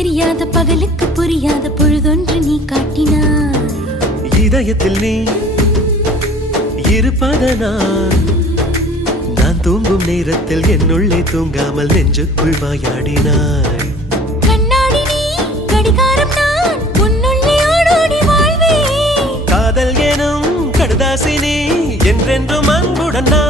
தெரியாத பகலுக்கு புரியாத பொழுதொன்று நீ காட்டினாய். இதயத்தில் நீ இருப்பதனால் நான் தூங்கும் நேரத்தில் என்னுள்ளே தூங்காமல் நெஞ்சுக்குள் வாயாடினாய். கண்ணாடி நீ கடிகாரம் நான் உன்னுள்ளே ஓடோடி வாழ்வே. காதல் எனும் கடுதாசி நீ என்றென்றும் அன்புடன் நான்